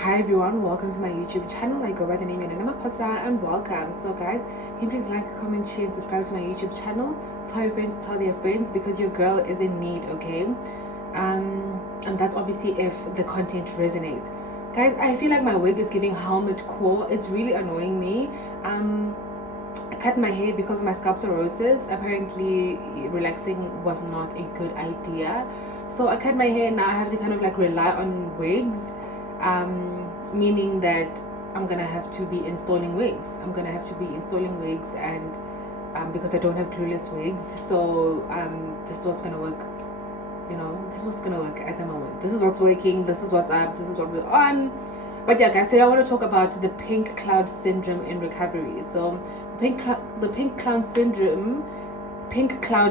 Hi everyone, welcome to my YouTube channel. I go by the name Yanana Mapasa and welcome. So guys, can you please like, comment, share and subscribe to my YouTube channel. Tell your friends to tell their friends because your girl is in need, okay? And that's obviously if the content resonates. Guys, I feel like my wig is giving helmet core. It's really annoying me. I cut my hair because of my scalp cirrhosis. Apparently relaxing was not a good idea. So I cut my hair, now I have to kind of like rely on wigs. Meaning that I'm gonna have to be installing wigs. And because I don't have glueless wigs, so this is what's gonna work. This is what's gonna work at the moment. This is what's working. This is what's up. This is what we're on. But yeah, guys. So I want to talk about the pink cloud syndrome in recovery. So the pink cloud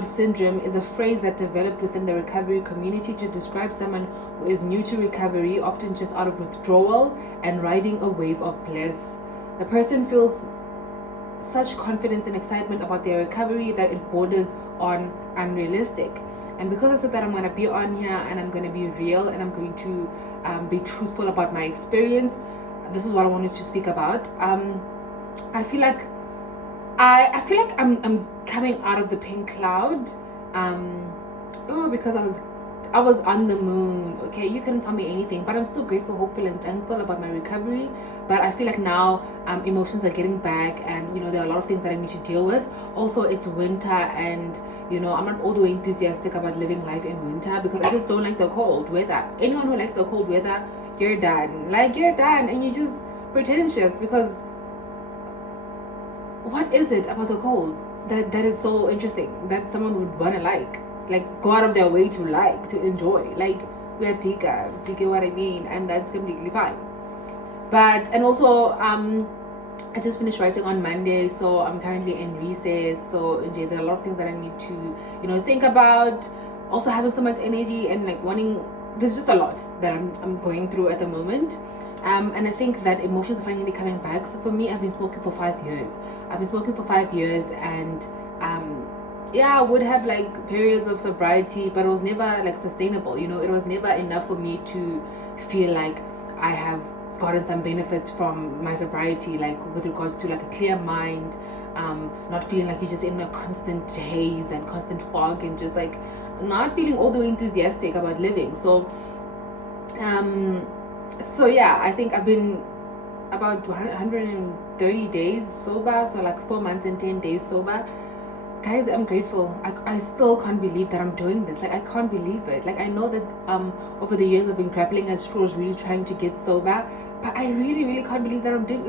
syndrome is a phrase that developed within the recovery community to describe someone who is new to recovery, often just out of withdrawal and riding a wave of bliss. The person feels such confidence and excitement about their recovery that it borders on unrealistic. And because I said that I'm going to be on here and I'm going to be real and I'm going to be truthful about my experience, this is what I wanted to speak about. I feel like I'm coming out of the pink cloud because I was on the moon. Okay, you couldn't tell me anything, but I'm still grateful, hopeful and thankful about my recovery. But I feel like now emotions are getting back, and there are a lot of things that I need to deal with. Also, it's winter, and I'm not all the way enthusiastic about living life in winter because I just don't like the cold weather. Anyone who likes the cold weather, you're done. You're done, and you're just pretentious because what is it about the cold that is so interesting that someone would want to like go out of their way to enjoy? We are tika what I mean, and that's completely fine. And also I just finished writing on Monday, so I'm currently in recess. So there are a lot of things that I need to think about. Also having so much energy and wanting, there's just a lot that I'm going through at the moment. And I think that emotions are finally coming back. So for me, I've been smoking for 5 years. And I would have periods of sobriety, but it was never sustainable. It was never enough for me to feel like I have gotten some benefits from my sobriety, with regards to a clear mind, not feeling like you're just in a constant haze and constant fog, and just not feeling all the way enthusiastic about living. So yeah, I think I've been about 130 days sober, so 4 months and 10 days sober. Guys, I'm grateful. I still can't believe that I'm doing this. I can't believe it. I know that over the years I've been grappling at straws, really trying to get sober, but I really can't believe that I'm doing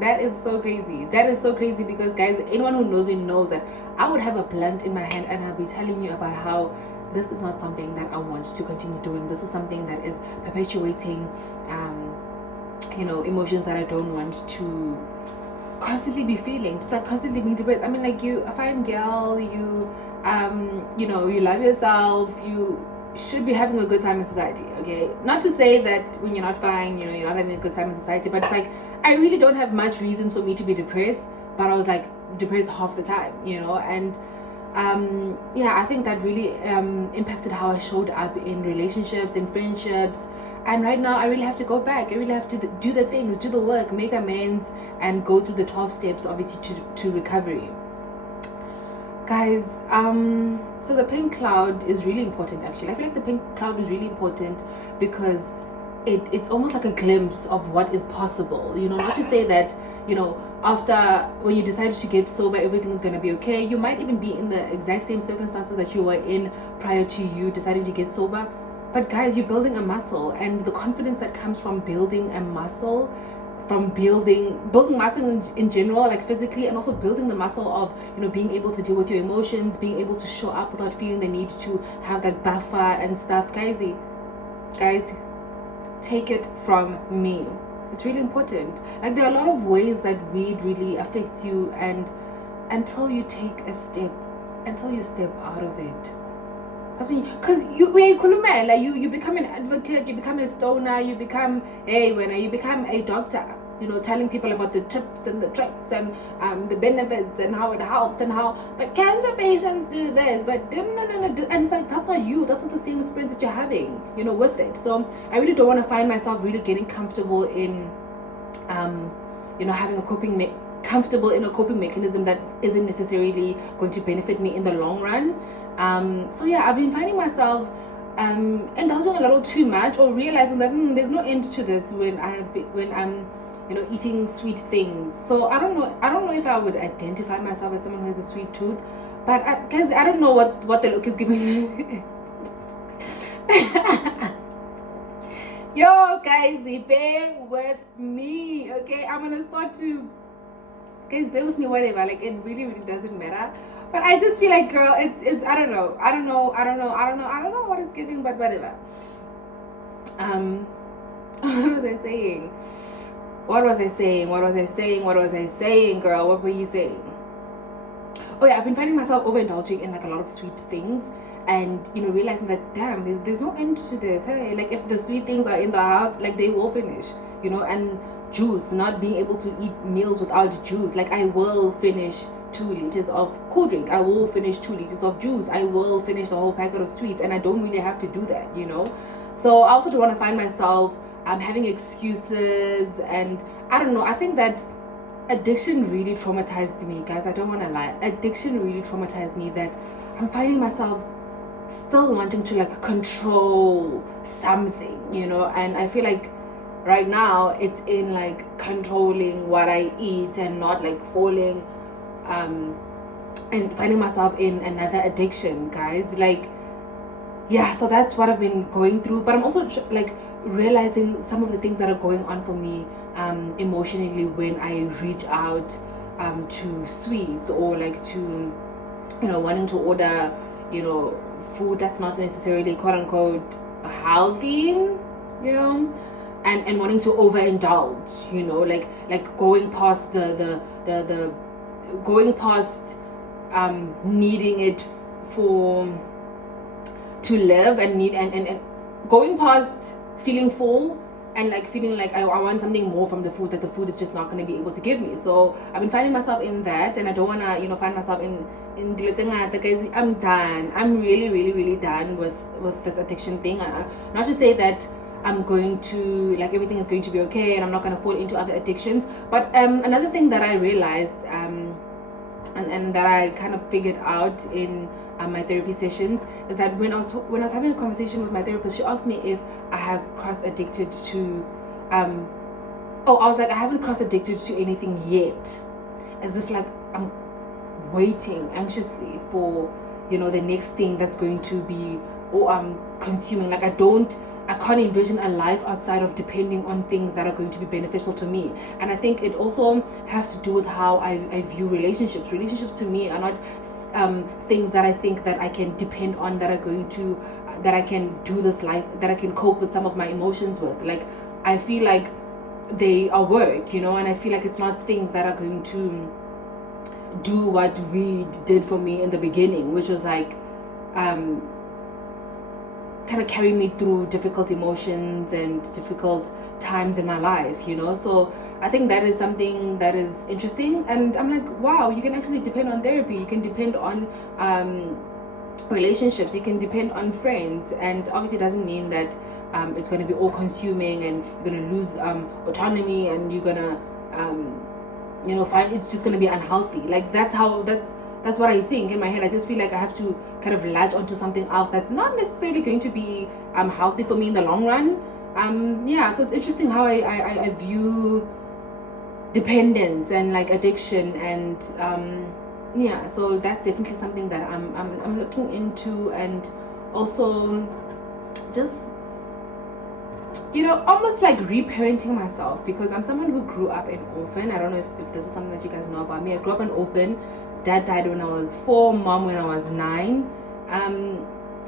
that is so crazy. That is so crazy because, guys, anyone who knows me knows that I would have a blunt in my hand and I'll be telling you about how this is not something that I want to continue doing. This is something that is perpetuating emotions that I don't want to constantly be feeling, just constantly being depressed. I mean, you a fine girl, you love yourself, you should be having a good time in society. Okay, not to say that when you're not fine, you're not having a good time in society, but it's I really don't have much reasons for me to be depressed, but I was depressed half the time, and I think that really impacted how I showed up in relationships, in friendships. And right now I really have to go back. I really have to do the things, do the work, make amends, and go through the 12 steps, obviously, to recovery. Guys, so the pink cloud is really important. Actually, I feel like the pink cloud is really important because it's almost like a glimpse of what is possible. Not to say that after, when you decided to get sober, everything is going to be okay. You might even be in the exact same circumstances that you were in prior to you deciding to get sober. But guys, you're building a muscle, and the confidence that comes from building a muscle, from building muscle in general, physically, and also building the muscle of being able to deal with your emotions, being able to show up without feeling the need to have that buffer and stuff. Guys, take it from me. It's really important. There are a lot of ways that weed really affects you, and until you step out of it. Because you become an advocate, you become a stoner, you become a doctor. telling people about the tips and the tricks and the benefits and how it helps and how, but cancer patients do this, but no, and it's like, that's not you. That's not the same experience that you're having, with it. So I really don't want to find myself really getting comfortable in, having comfortable in a coping mechanism that isn't necessarily going to benefit me in the long run. So yeah, I've been finding myself indulging a little too much, or realizing that there's no end to this when I'm eating sweet things. So I don't know if I would identify myself as someone who has a sweet tooth, but guys, I don't know what the look is giving me. Yo guys, bear with me, okay? I'm gonna start to, guys, bear with me, whatever, like, it really doesn't matter. But I just feel like, girl, it's I don't know what it's giving, but whatever. What was I saying? What was I saying, girl? What were you saying? Oh yeah, I've been finding myself overindulging in like a lot of sweet things, and realizing that, damn, there's no end to this. Hey, like, if the sweet things are in the house, like, they will finish, and juice, not being able to eat meals without juice. Like, I will finish 2 liters of cool drink, I will finish 2 liters of juice, I will finish the whole packet of sweets, and I don't really have to do that, So I also don't want to find myself having excuses, and I don't know. I think that addiction really traumatized me, guys. I don't want to lie. Addiction really traumatized me, that I'm finding myself still wanting to like control something, and I feel like right now it's in like controlling what I eat and not like falling and finding myself in another addiction, guys. Like, yeah, so that's what I've been going through. But I'm also like realizing some of the things that are going on for me emotionally when I reach out to sweets, or like to wanting to order food that's not necessarily quote unquote healthy, and wanting to overindulge, like going past the going past needing it to live, and going past feeling full, and like feeling like I want something more from the food that the food is just not going to be able to give me. So I've been finding myself in that, and I don't want to find myself in guys. I'm done. I'm really done with this addiction thing. Not to say that I'm going to, like, everything is going to be okay and I'm not going to fall into other addictions, but another thing that I realized and that I kind of figured out in my therapy sessions is that when I was having a conversation with my therapist, she asked me if I have cross-addicted to I was like, I haven't cross-addicted to anything yet, as if like I'm waiting anxiously for the next thing that's going to be, or I'm consuming. Like, I can't envision a life outside of depending on things that are going to be beneficial to me. And I think it also has to do with how I view relationships. Relationships to me are not things that I think that I can depend on, that I can do this life, that I can cope with some of my emotions with. Like, I feel like they are work, and I feel like it's not things that are going to do what weed did for me in the beginning, which was like kind of carry me through difficult emotions and difficult times in my life, So I think that is something that is interesting, and I'm like, wow, you can actually depend on therapy, you can depend on relationships, you can depend on friends, and obviously it doesn't mean that it's going to be all consuming and you're going to lose autonomy, and you're going to find it's just going to be unhealthy. Like, that's what I think in my head. I just feel like I have to kind of latch onto something else that's not necessarily going to be healthy for me in the long run. So it's interesting how I view dependence and like addiction, and so that's definitely something that I'm looking into, and also just almost like reparenting myself, because I'm someone who grew up an orphan. I don't know if this is something that you guys know about me. I grew up an orphan. Dad died when I was 4, mom when I was 9.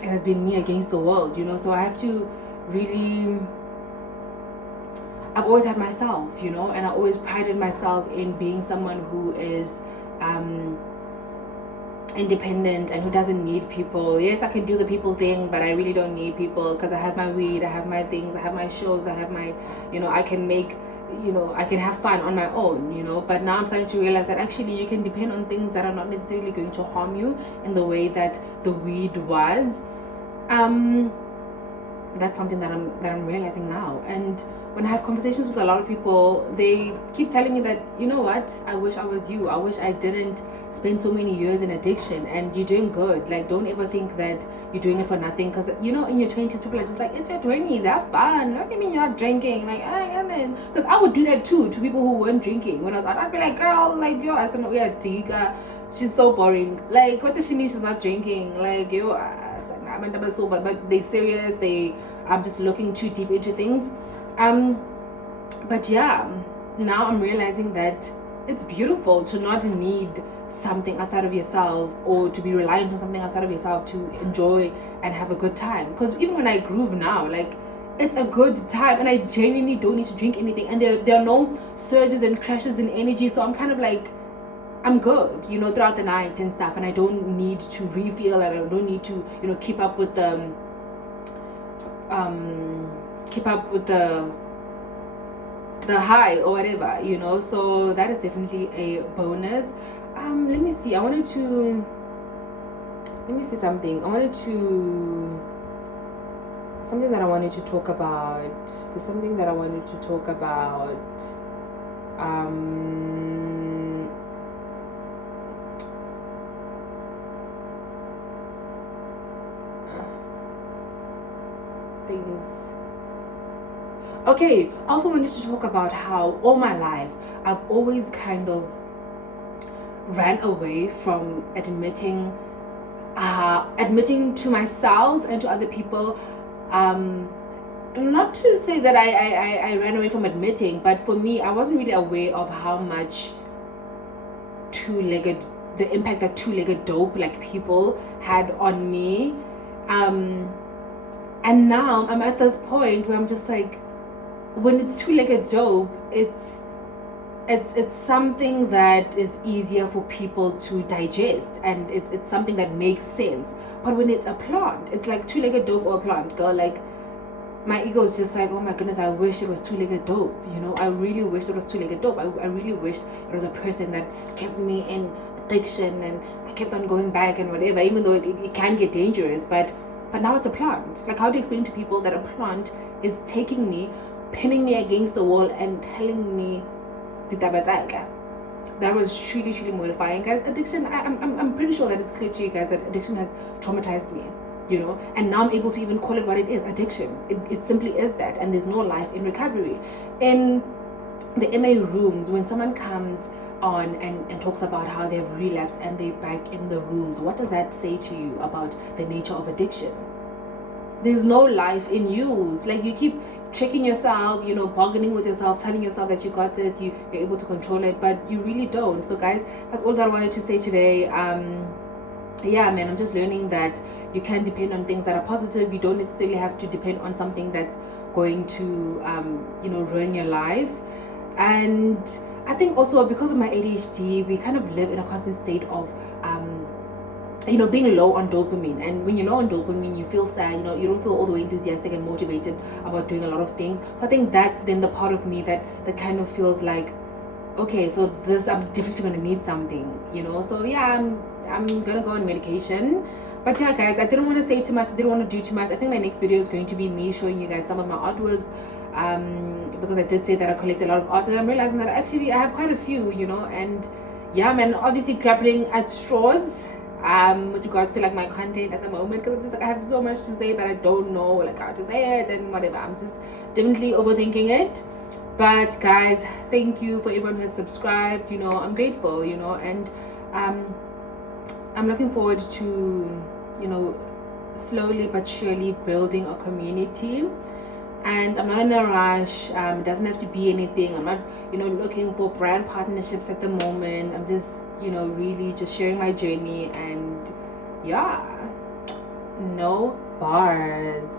It has been me against the world, so I have to really, I've always had myself, and I always prided myself in being someone who is independent and who doesn't need people. Yes, I can do the people thing, but I really don't need people, because I have my weed, I have my things, I have my shows, I have my, I can make I can have fun on my own. But now I'm starting to realize that actually you can depend on things that are not necessarily going to harm you in the way that the weed was. That's something that I'm realizing now. And when I have conversations with a lot of people, they keep telling me that, you know what, I wish I was you. I wish I didn't spend so many years in addiction. And you're doing good. Like, don't ever think that you're doing it for nothing. Because in your 20s, people are just like, it's your 20s, have fun. What do you mean you're not drinking? Like, because I would do that too to people who weren't drinking. When I was out, I'd be like, girl, like, yo, I said, no, yeah, Tika, she's so boring. Like, what does she mean she's not drinking? Like, yo, I'm so, but they serious. I'm just looking too deep into things. But yeah, now I'm realizing that it's beautiful to not need something outside of yourself or to be reliant on something outside of yourself to enjoy and have a good time. Because even when I groove now, like, it's a good time and I genuinely don't need to drink anything, and there are no surges and crashes in energy, so I'm kind of like, I'm good, throughout the night and stuff, and I don't need to refuel, and I don't need to, keep up with the high or whatever, so that is definitely a bonus. Let me see something that I wanted to talk about. There's something that I wanted to talk about. Things. Okay, I also wanted to talk about how all my life I've always kind of ran away from admitting to myself and to other people. Not to say that I ran away from admitting, but for me, I wasn't really aware of how much the impact that two-legged dope like people had on me. And now I'm at this point where I'm just like, when it's two-legged dope, it's something that is easier for people to digest, and it's something that makes sense. But when it's a plant, it's like two-legged dope or a plant, girl. Like, my ego is just like, oh my goodness, I wish it was two-legged dope. I really wish it was two-legged dope. I really wish it was a person that kept me in addiction and I kept on going back and whatever, even though it can get dangerous. But now it's a plant. Like, how do you explain to people that a plant is taking me, pinning me against the wall and telling me that was truly, truly mortifying, guys. Addiction, I'm pretty sure that it's clear to you guys that addiction has traumatized me, and now I'm able to even call it what it is, addiction. It simply is that, and there's no life in recovery. In the MA rooms, when someone comes on and talks about how they've relapsed and they're back in the rooms, what does that say to you about the nature of addiction? There's no life in use. Like, you keep tricking yourself, bargaining with yourself, telling yourself that you got this, you're able to control it, but you really don't. So guys, that's all that I wanted to say today. Yeah, man, I'm just learning that you can depend on things that are positive. You don't necessarily have to depend on something that's going to ruin your life. And I think also because of my ADHD, we kind of live in a constant state of being low on dopamine. And when you're low on dopamine, you feel sad, you don't feel all the way enthusiastic and motivated about doing a lot of things. So I think that's then the part of me that kind of feels like, okay, so I'm definitely gonna need something, so yeah, I'm gonna go on medication. But yeah, guys, I didn't want to say too much, I didn't want to do too much. I think my next video is going to be me showing you guys some of my artworks, because I did say that I collect a lot of art, and I'm realizing that actually I have quite a few, and yeah, man, obviously grappling at straws with regards to like my content at the moment, because I'm just like, I have so much to say, but I don't know like how to say it and whatever. I'm just definitely overthinking it. But guys, thank you for everyone who has subscribed. I'm grateful, and I'm looking forward to slowly but surely building a community. And I'm not in a rush. It doesn't have to be anything. I'm not looking for brand partnerships at the moment. I'm just really just sharing my journey, and yeah, no bars.